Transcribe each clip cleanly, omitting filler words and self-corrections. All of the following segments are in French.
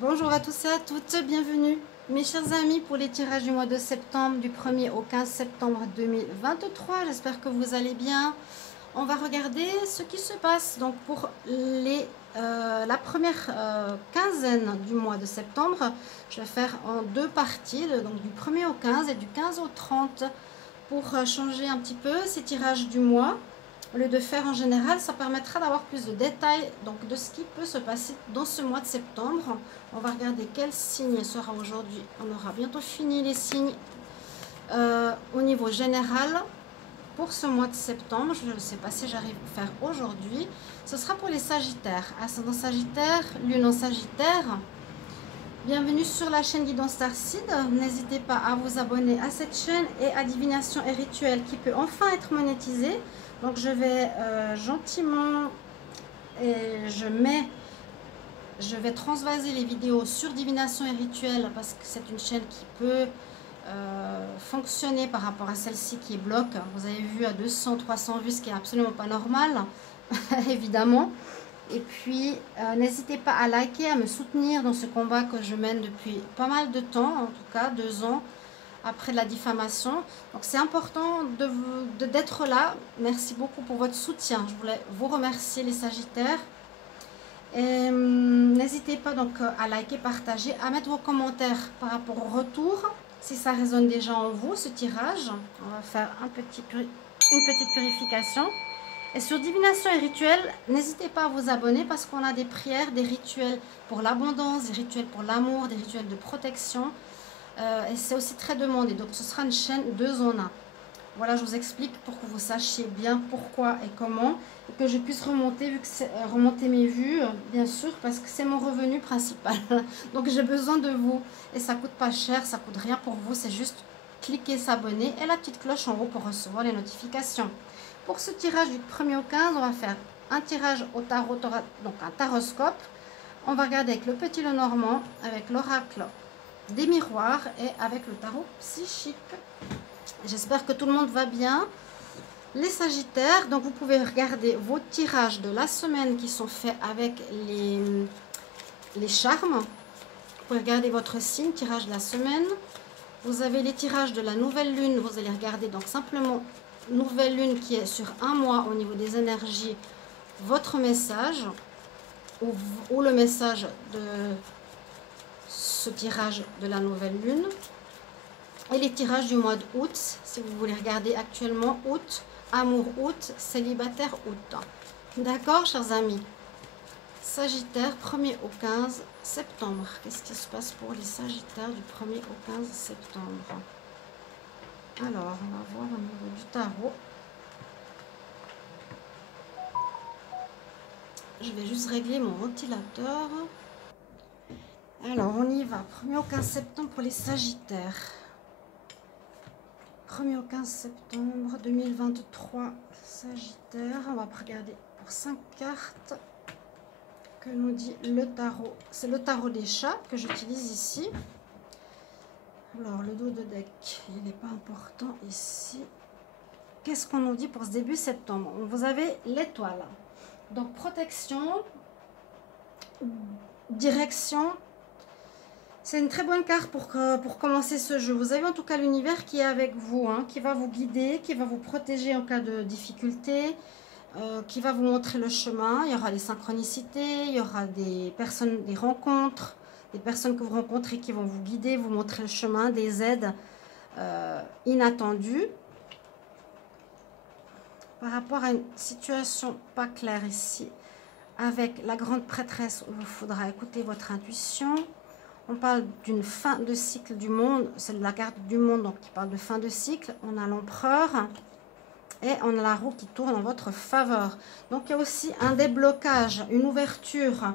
Bonjour à tous et à toutes, bienvenue mes chers amis pour les tirages du mois de septembre, du 1er au 15 septembre 2023. J'espère que vous allez bien. On va regarder ce qui se passe donc pour la première quinzaine du mois de septembre. Je vais faire en deux parties, donc du 1er au 15 et du 15 au 30 pour changer un petit peu ces tirages du mois. Au lieu de faire en général, ça permettra d'avoir plus de détails donc de ce qui peut se passer dans ce mois de septembre. On va regarder quel signe sera aujourd'hui. On aura bientôt fini les signes au niveau général pour ce mois de septembre. Je ne sais pas si j'arrive à faire aujourd'hui. Ce sera pour les Sagittaires. Ascendant Sagittaire, Lune en Sagittaire. Bienvenue sur la chaîne Guidance Starseed. N'hésitez pas à vous abonner à cette chaîne et à Divination et Rituel qui peut enfin être monétisée. Donc je vais gentiment et je vais transvaser les vidéos sur Divination et Rituel parce que c'est une chaîne qui peut fonctionner par rapport à celle-ci qui est bloc. Vous avez vu à 200-300 vues, ce qui est absolument pas normal, évidemment. Et puis, n'hésitez pas à liker, à me soutenir dans ce combat que je mène depuis pas mal de temps, en tout cas 2 ans après la diffamation. Donc, c'est important d'être là. Merci beaucoup pour votre soutien. Je voulais vous remercier les Sagittaires. Et n'hésitez pas donc à liker, partager, à mettre vos commentaires par rapport au retour. Si ça résonne déjà en vous, ce tirage, on va faire une petite purification. Et sur Divination et Rituel, n'hésitez pas à vous abonner parce qu'on a des prières, des rituels pour l'abondance, des rituels pour l'amour, des rituels de protection. Et c'est aussi très demandé. Donc ce sera une chaîne 2 en 1. Voilà, je vous explique pour que vous sachiez bien pourquoi et comment. Et que je puisse remonter, remonter mes vues, bien sûr, parce que c'est mon revenu principal. Donc j'ai besoin de vous. Et ça coûte pas cher, ça coûte rien pour vous. C'est juste cliquer, s'abonner et la petite cloche en haut pour recevoir les notifications. Pour ce tirage du 1er au 15, on va faire un tirage au tarot, donc un taroscope. On va regarder avec le petit Lenormand, avec l'oracle des miroirs et avec le tarot psychique. J'espère que tout le monde va bien. Les Sagittaires, donc vous pouvez regarder vos tirages de la semaine qui sont faits avec les charmes. Vous pouvez regarder votre signe, tirage de la semaine. Vous avez les tirages de la nouvelle lune, vous allez regarder donc simplement nouvelle lune qui est sur un mois au niveau des énergies, votre message ou le message de ce tirage de la nouvelle lune. Et les tirages du mois d'août, si vous voulez regarder actuellement août, amour août, célibataire août. D'accord, chers amis? Sagittaire, 1er au 15 septembre. Qu'est-ce qui se passe pour les Sagittaires du 1er au 15 septembre? Alors, on va voir au niveau du tarot. Je vais juste régler mon ventilateur. Alors, on y va. 1er au 15 septembre pour les Sagittaires. 1er au 15 septembre 2023, Sagittaire. On va regarder pour 5 cartes. Que nous dit le tarot? C'est le tarot des chats que j'utilise ici. Alors, le dos de deck, il n'est pas important ici. Qu'est-ce qu'on nous dit pour ce début septembre? Vous avez l'étoile. Donc, protection, direction. C'est une très bonne carte pour commencer ce jeu. Vous avez en tout cas l'univers qui est avec vous, hein, qui va vous guider, qui va vous protéger en cas de difficulté, qui va vous montrer le chemin. Il y aura des synchronicités, il y aura des personnes, des rencontres, des personnes que vous rencontrez qui vont vous guider, vous montrer le chemin, des aides inattendues. Par rapport à une situation pas claire ici, avec la grande prêtresse, où il faudra écouter votre intuition. On parle d'une fin de cycle du monde, c'est la carte du monde donc qui parle de fin de cycle. On a l'empereur et on a la roue qui tourne en votre faveur. Donc il y a aussi un déblocage, une ouverture.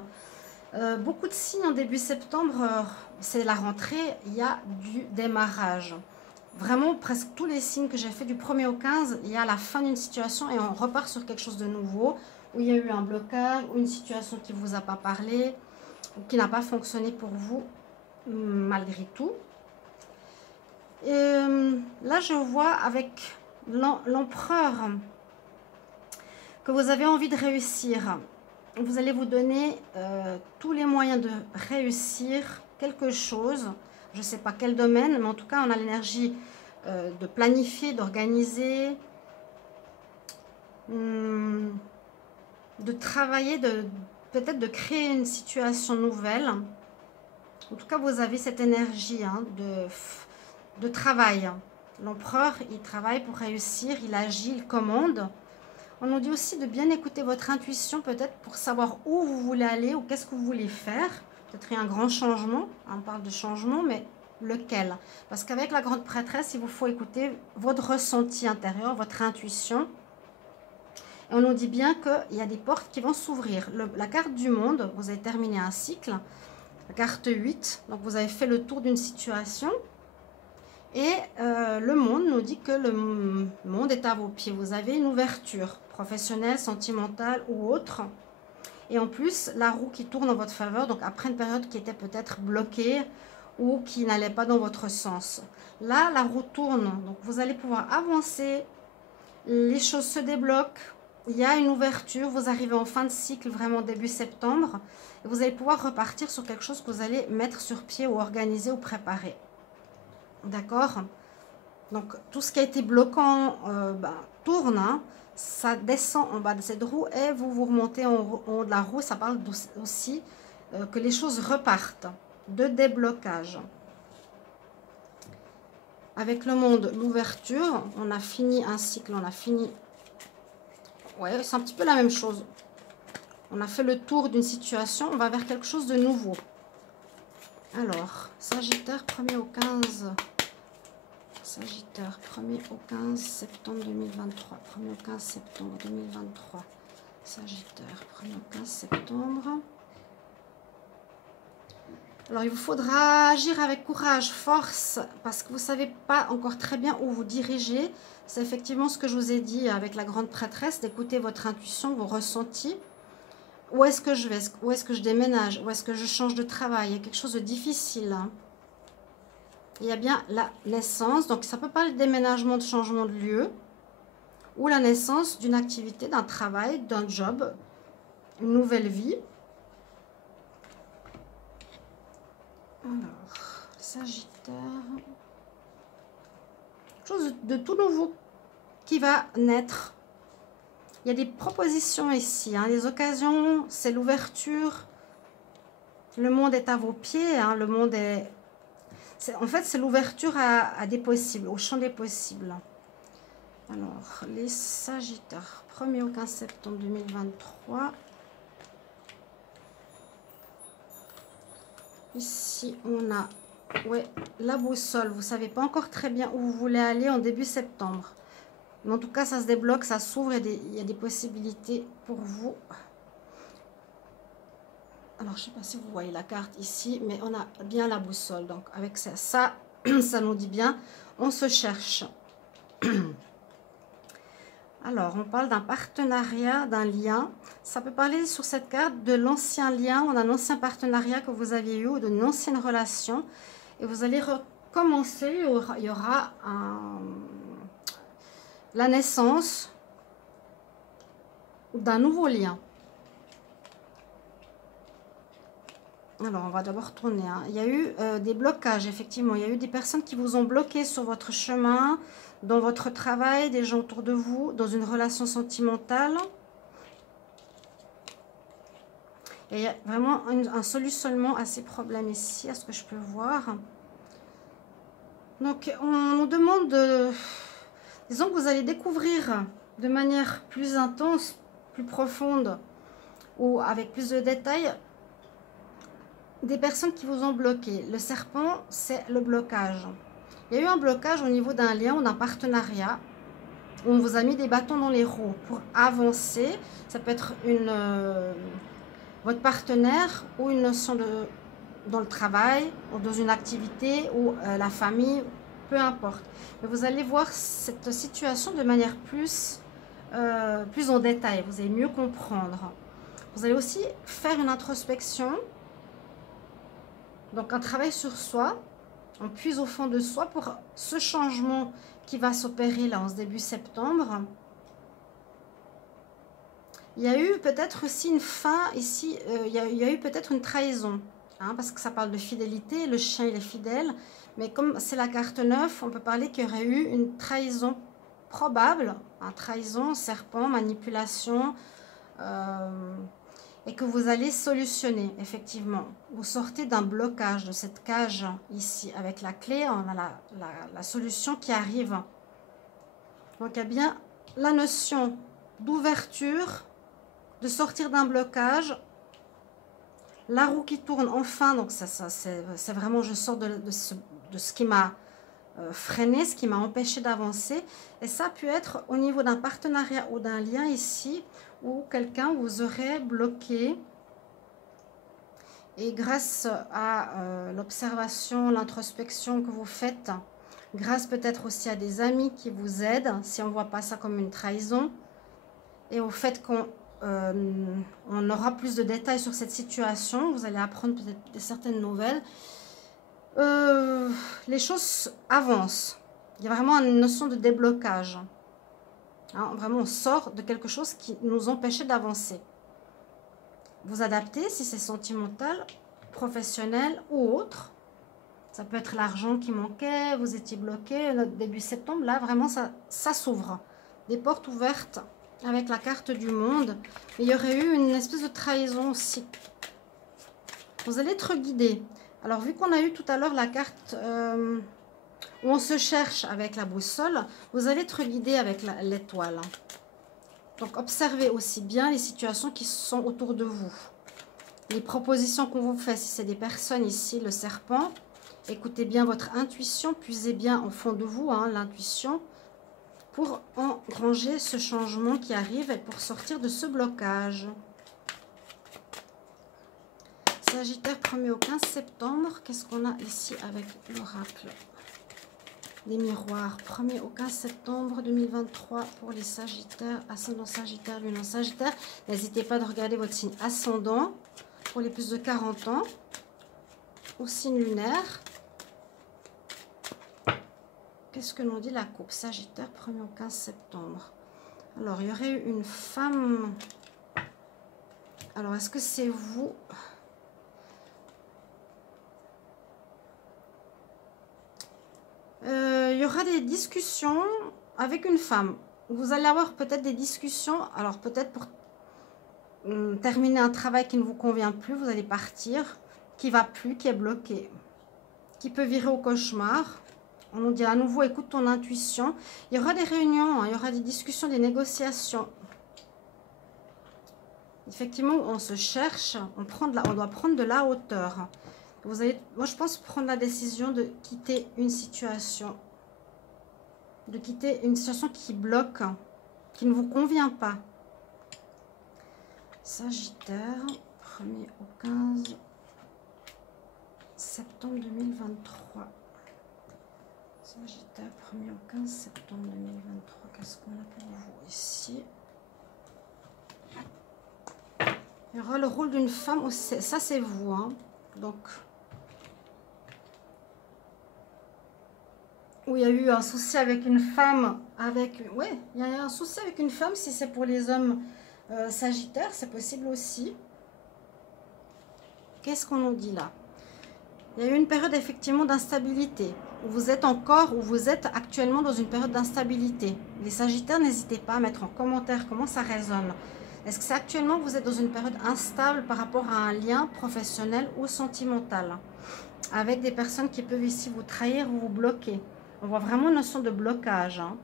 Beaucoup de signes en début septembre, c'est la rentrée, il y a du démarrage. Vraiment, presque tous les signes que j'ai fait du 1er au 15, il y a la fin d'une situation et on repart sur quelque chose de nouveau, où il y a eu un blocage, ou une situation qui ne vous a pas parlé, ou qui n'a pas fonctionné pour vous, malgré tout. Et là, je vois avec l'empereur que vous avez envie de réussir. vous allez vous donner tous les moyens de réussir quelque chose. Je ne sais pas quel domaine, mais en tout cas, on a l'énergie de planifier, d'organiser, de travailler, peut-être de créer une situation nouvelle. En tout cas, vous avez cette énergie hein, de travail. L'empereur, il travaille pour réussir, il agit, il commande. On nous dit aussi de bien écouter votre intuition, peut-être pour savoir où vous voulez aller ou qu'est-ce que vous voulez faire. Peut-être il y a un grand changement, on parle de changement, mais lequel? Parce qu'avec la grande prêtresse, il vous faut écouter votre ressenti intérieur, votre intuition. Et on nous dit bien qu'il y a des portes qui vont s'ouvrir. La carte du monde, vous avez terminé un cycle, la carte 8, donc vous avez fait le tour d'une situation. Et le monde nous dit que le monde est à vos pieds. Vous avez une ouverture professionnelle, sentimentale ou autre. Et en plus, la roue qui tourne en votre faveur, donc après une période qui était peut-être bloquée ou qui n'allait pas dans votre sens. Là, la roue tourne, donc vous allez pouvoir avancer, les choses se débloquent, il y a une ouverture, vous arrivez en fin de cycle, vraiment début septembre, et vous allez pouvoir repartir sur quelque chose que vous allez mettre sur pied ou organiser ou préparer. D'accord? Donc, tout ce qui a été bloquant tourne, hein. Ça descend en bas de cette roue et vous remontez en haut de la roue. Ça parle aussi que les choses repartent, de déblocage. Avec le monde, l'ouverture, on a fini un cycle, on a fini... Ouais, c'est un petit peu la même chose. On a fait le tour d'une situation, on va vers quelque chose de nouveau. Alors, Sagittaire, 1er au 15... Sagittaire, 1er au 15 septembre 2023. 1er au 15 septembre 2023. Sagittaire, 1er au 15 septembre. Alors, il vous faudra agir avec courage, force, parce que vous ne savez pas encore très bien où vous dirigez. C'est effectivement ce que je vous ai dit avec la grande prêtresse, d'écouter votre intuition, vos ressentis. Où est-ce que je vais? Où est-ce que je déménage? Où est-ce que je change de travail? Il y a quelque chose de difficile, hein. Il y a bien la naissance, donc ça peut pas le déménagement de changement de lieu, ou la naissance d'une activité, d'un travail, d'un job, une nouvelle vie. Alors, Sagittaire, quelque chose de tout nouveau qui va naître. Il y a des propositions ici, hein, les occasions, c'est l'ouverture. Le monde est à vos pieds, hein, le monde est... En fait, c'est l'ouverture à des possibles, au champ des possibles. Alors, les Sagittaires, 1er au 15 septembre 2023. Ici, on a la boussole. Vous ne savez pas encore très bien où vous voulez aller en début septembre. Mais en tout cas, ça se débloque, ça s'ouvre, il y a des possibilités pour vous. Alors, je ne sais pas si vous voyez la carte ici, mais on a bien la boussole. Donc, avec ça, ça nous dit bien, on se cherche. Alors, on parle d'un partenariat, d'un lien. Ça peut parler sur cette carte de l'ancien lien, d'un ancien partenariat que vous aviez eu, ou d'une ancienne relation. Et vous allez recommencer, il y aura la naissance d'un nouveau lien. Alors, on va d'abord tourner. Hein. Il y a eu des blocages, effectivement. Il y a eu des personnes qui vous ont bloqué sur votre chemin, dans votre travail, des gens autour de vous, dans une relation sentimentale. Et il y a vraiment un solutionnement à ces problèmes ici, à ce que je peux voir. Donc, on nous demande de... Disons que vous allez découvrir de manière plus intense, plus profonde, ou avec plus de détails, des personnes qui vous ont bloqué. Le serpent, c'est le blocage. Il y a eu un blocage au niveau d'un lien ou d'un partenariat où on vous a mis des bâtons dans les roues pour avancer. Ça peut être votre partenaire ou une notion dans le travail ou dans une activité ou la famille, peu importe. Mais vous allez voir cette situation de manière plus en détail. Vous allez mieux comprendre. Vous allez aussi faire une introspection. Donc, un travail sur soi, on puise au fond de soi pour ce changement qui va s'opérer là en ce début septembre. Il y a eu peut-être aussi une fin ici, il y a eu peut-être une trahison, hein, parce que ça parle de fidélité, le chien il est fidèle, mais comme c'est la carte 9, on peut parler qu'il y aurait eu une trahison probable, hein, trahison, serpent, manipulation, et que vous allez solutionner, effectivement. Vous sortez d'un blocage, de cette cage ici, avec la clé, on a la solution qui arrive. Donc il y a bien la notion d'ouverture, de sortir d'un blocage, la roue qui tourne enfin, donc ça c'est vraiment, je sors de ce qui m'a freiné, ce qui m'a empêché d'avancer, et ça a pu être au niveau d'un partenariat ou d'un lien ici, où quelqu'un vous aurait bloqué, et grâce à l'observation, l'introspection que vous faites, grâce peut-être aussi à des amis qui vous aident, si on ne voit pas ça comme une trahison, et au fait qu'on on aura plus de détails sur cette situation, vous allez apprendre peut-être certaines nouvelles. Les choses avancent. Il y a vraiment une notion de déblocage. Hein, vraiment, on sort de quelque chose qui nous empêchait d'avancer. Vous adaptez si c'est sentimental, professionnel ou autre. Ça peut être l'argent qui manquait, vous étiez bloqué début septembre. Là, vraiment, ça s'ouvre. Des portes ouvertes avec la carte du monde. Mais il y aurait eu une espèce de trahison aussi. Vous allez être guidé. Alors, vu qu'on a eu tout à l'heure la carte où on se cherche avec la boussole, vous allez être guidé avec l'étoile. Donc, observez aussi bien les situations qui sont autour de vous. Les propositions qu'on vous fait, si c'est des personnes ici, le serpent, écoutez bien votre intuition, puisez bien au fond de vous, hein, l'intuition, pour engranger ce changement qui arrive et pour sortir de ce blocage. Sagittaire, 1er au 15 septembre. Qu'est-ce qu'on a ici avec l'oracle des miroirs? 1er au 15 septembre 2023 pour les Sagittaires, ascendant Sagittaire, lune en Sagittaire. N'hésitez pas de regarder votre signe ascendant pour les plus de 40 ans. Au signe lunaire. Qu'est-ce que nous dit la coupe? Sagittaire, 1er au 15 septembre. Alors, il y aurait eu une femme. Alors, est-ce que c'est vous? Il y aura des discussions avec une femme. Vous allez avoir peut-être des discussions. Alors, peut-être pour terminer un travail qui ne vous convient plus, vous allez partir, qui ne va plus, qui est bloqué, qui peut virer au cauchemar. On nous dit à nouveau, écoute ton intuition. Il y aura des réunions, hein, il y aura des discussions, des négociations. Effectivement, on se cherche, on doit prendre de la hauteur. Vous allez, moi, je pense prendre la décision de quitter une situation. De quitter une situation qui bloque, qui ne vous convient pas. Sagittaire, 1er au 15 septembre 2023. Sagittaire, 1er au 15 septembre 2023. Qu'est-ce qu'on a pour vous ici? Il y aura le rôle d'une femme. Ça, c'est vous. Hein. Donc, où il y a eu un souci avec une femme. Oui, il y a un souci avec une femme. Si c'est pour les hommes Sagittaires, c'est possible aussi. Qu'est-ce qu'on nous dit là? Il y a eu une période effectivement d'instabilité. Vous êtes actuellement dans une période d'instabilité. Les Sagittaires, n'hésitez pas à mettre en commentaire comment ça résonne. Est-ce que c'est actuellement vous êtes dans une période instable par rapport à un lien professionnel ou sentimental? Avec des personnes qui peuvent ici vous trahir ou vous bloquer. On voit vraiment une notion de blocage. Hein.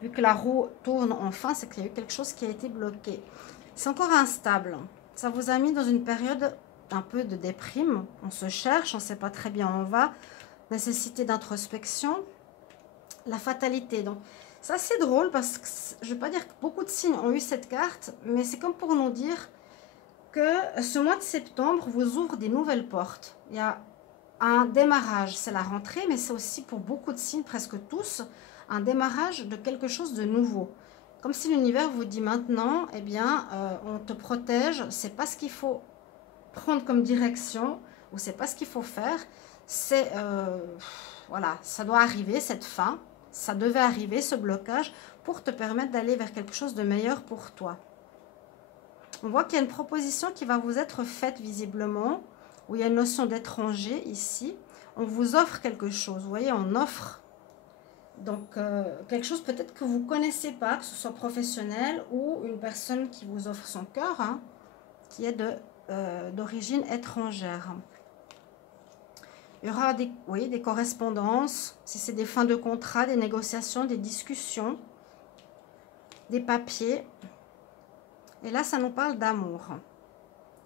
Vu que la roue tourne enfin, c'est qu'il y a eu quelque chose qui a été bloqué. C'est encore instable. Ça vous a mis dans une période un peu de déprime. On se cherche, on ne sait pas très bien où on va. Nécessité d'introspection. La fatalité. Donc, c'est assez drôle parce que je ne vais pas dire que beaucoup de signes ont eu cette carte, mais c'est comme pour nous dire que ce mois de septembre vous ouvre des nouvelles portes. Il y a un démarrage, c'est la rentrée, mais c'est aussi pour beaucoup de signes, presque tous, un démarrage de quelque chose de nouveau. Comme si l'univers vous dit maintenant, eh bien, on te protège, c'est pas ce qu'il faut prendre comme direction, ou c'est pas ce qu'il faut faire. C'est, voilà, ça doit arriver, cette fin, ça devait arriver, ce blocage, pour te permettre d'aller vers quelque chose de meilleur pour toi. On voit qu'il y a une proposition qui va vous être faite visiblement, où il y a une notion d'étranger ici. On vous offre quelque chose, vous voyez, on offre. Donc, quelque chose peut-être que vous ne connaissez pas, que ce soit professionnel ou une personne qui vous offre son cœur, hein, qui est d'origine étrangère. Il y aura des correspondances, si c'est des fins de contrat, des négociations, des discussions, des papiers. Et là, ça nous parle d'amour.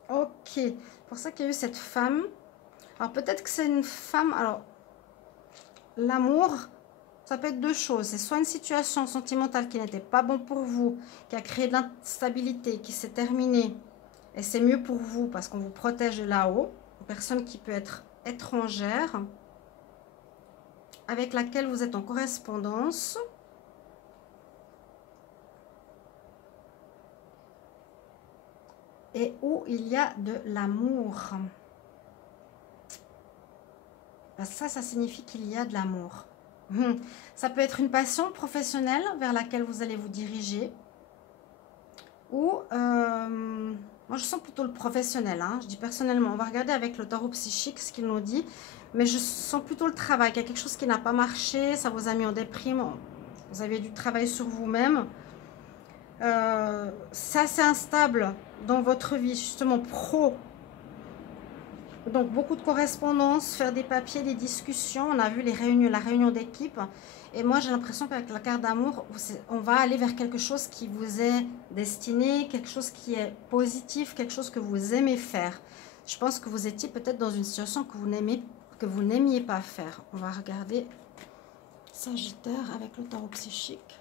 Ok, pour ça qu'il y a eu cette femme. Alors, peut-être que c'est une femme... Alors, l'amour, ça peut être deux choses. C'est soit une situation sentimentale qui n'était pas bon pour vous, qui a créé de l'instabilité, qui s'est terminée. Et c'est mieux pour vous parce qu'on vous protège de là-haut. Une personne qui peut être étrangère, avec laquelle vous êtes en correspondance. Et où il y a de l'amour. Ça signifie qu'il y a de l'amour. Ça peut être une passion professionnelle vers laquelle vous allez vous diriger. Ou, moi je sens plutôt le professionnel, hein. Je dis personnellement, on va regarder avec le tarot psychique ce qu'il nous dit. Mais je sens plutôt le travail, qu'il y a quelque chose qui n'a pas marché, ça vous a mis en déprime, vous aviez du travail sur vous-même. Ça c'est instable dans votre vie, justement pro. Donc beaucoup de correspondances, faire des papiers, des discussions. On a vu les réunions, la réunion d'équipe. Et moi j'ai l'impression qu'avec la carte d'amour, on va aller vers quelque chose qui vous est destiné, quelque chose qui est positif, quelque chose que vous aimez faire. Je pense que vous étiez peut-être dans une situation que vous n'aimiez pas faire. On va regarder Sagittaire avec le tarot psychique.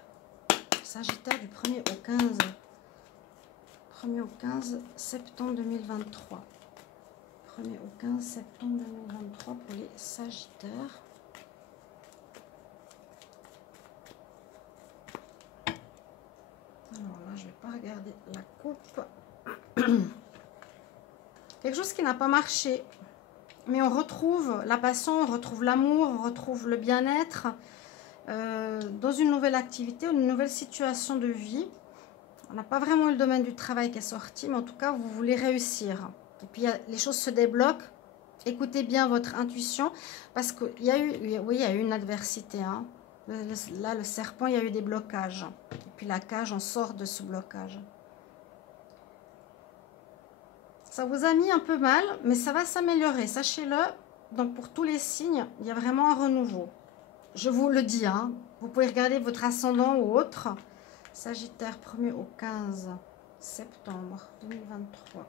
Sagittaire du 1er au 15. 1er au 15 septembre 2023. 1er au 15 septembre 2023 pour les Sagittaires. Alors là, je ne vais pas regarder la coupe. Quelque chose qui n'a pas marché. Mais on retrouve la passion, on retrouve l'amour, on retrouve le bien-être dans une nouvelle activité, une nouvelle situation de vie. On n'a pas vraiment eu le domaine du travail qui est sorti, mais en tout cas, vous voulez réussir. Et puis, les choses se débloquent. Écoutez bien votre intuition, parce qu'il y a eu, oui, il y a eu une adversité. Hein. Là, le serpent, il y a eu des blocages. Et puis la cage, on sort de ce blocage. Ça vous a mis un peu mal, mais ça va s'améliorer, sachez-le. Donc, pour tous les signes, il y a vraiment un renouveau. Je vous le dis, hein. Vous pouvez regarder votre ascendant ou autre. Sagittaire 1er au 15 septembre 2023.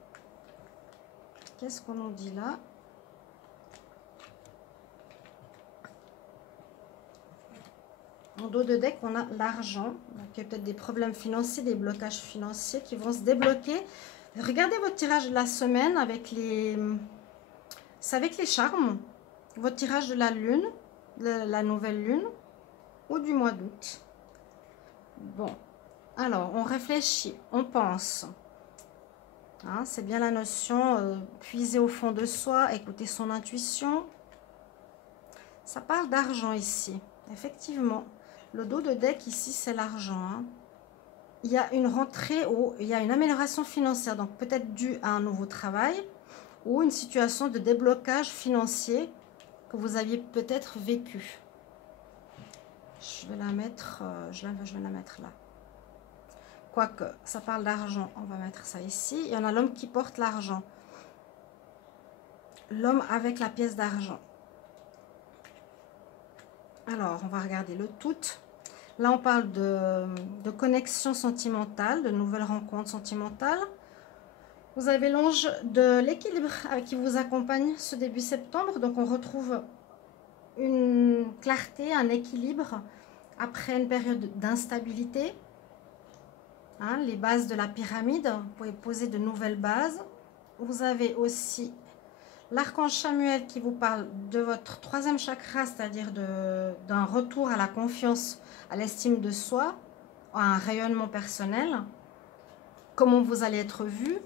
Qu'est-ce qu'on nous dit là? En dos de deck, on a l'argent. Donc, il y a peut-être des problèmes financiers, des blocages financiers qui vont se débloquer. Regardez votre tirage de la semaine avec les... C'est avec les charmes. Votre tirage de la lune, de la nouvelle lune ou du mois d'août. Bon, alors on réfléchit, on pense. Hein, c'est bien la notion, puiser au fond de soi, écouter son intuition. Ça parle d'argent ici, effectivement. Le dos de deck ici, c'est l'argent. Hein. Il y a une rentrée, il y a une amélioration financière, donc peut-être due à un nouveau travail ou une situation de déblocage financier que vous aviez peut-être vécu. Je vais la mettre, je vais la mettre là. Quoique, ça parle d'argent, on va mettre ça ici. Il y en a l'homme qui porte l'argent. L'homme avec la pièce d'argent. Alors, on va regarder le tout. Là, on parle de connexion sentimentale, de nouvelles rencontres sentimentales. Vous avez l'ange de l'équilibre qui vous accompagne ce début septembre. Donc, on retrouve une clarté, un équilibre après une période d'instabilité. Hein, les bases de la pyramide, vous pouvez poser de nouvelles bases. Vous avez aussi l'archange Chamuel qui vous parle de votre troisième chakra, c'est-à-dire d'un retour à la confiance, à l'estime de soi, à un rayonnement personnel. Comment vous allez être vu,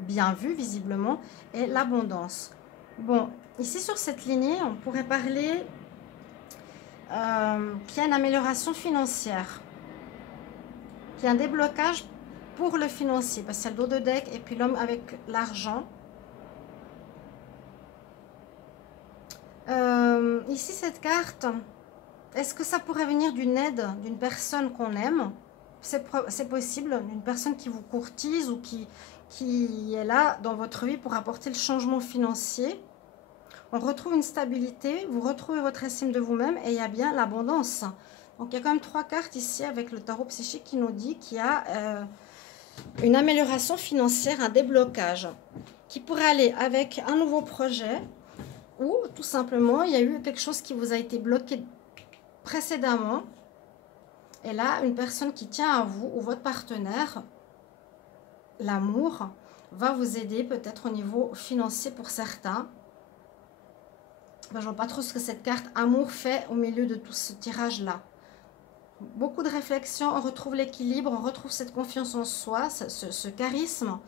bien vu visiblement, et l'abondance. Bon, ici sur cette lignée, on pourrait parler qu'il y a une amélioration financière. qu'il y a un déblocage pour le financier. Parce qu'il y a le dos de deck et puis l'homme avec l'argent. Ici, cette carte, est-ce que ça pourrait venir d'une aide d'une personne qu'on aime? C'est possible, d'une personne qui vous courtise ou qui est là dans votre vie pour apporter le changement financier. On retrouve une stabilité, vous retrouvez votre estime de vous-même et il y a bien l'abondance. Donc, il y a quand même 3 cartes ici avec le tarot psychique qui nous dit qu'il y a une amélioration financière, un déblocage qui pourrait aller avec un nouveau projet ou tout simplement, il y a eu quelque chose qui vous a été bloqué précédemment. Et là, une personne qui tient à vous ou votre partenaire, l'amour, va vous aider peut-être au niveau financier pour certains. Ben, je ne vois pas trop ce que cette carte amour fait au milieu de tout ce tirage-là. Beaucoup de réflexion, on retrouve l'équilibre, on retrouve cette confiance en soi, ce charisme,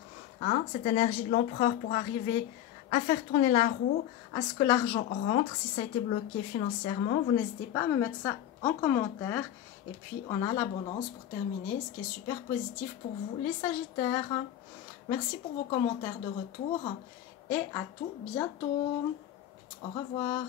hein, cette énergie de l'empereur pour arriver à faire tourner la roue, à ce que l'argent rentre si ça a été bloqué financièrement. Vous n'hésitez pas à me mettre ça en commentaire. Et puis, on a l'abondance pour terminer, ce qui est super positif pour vous, les Sagittaires. Merci pour vos commentaires de retour et à tout bientôt. Au revoir.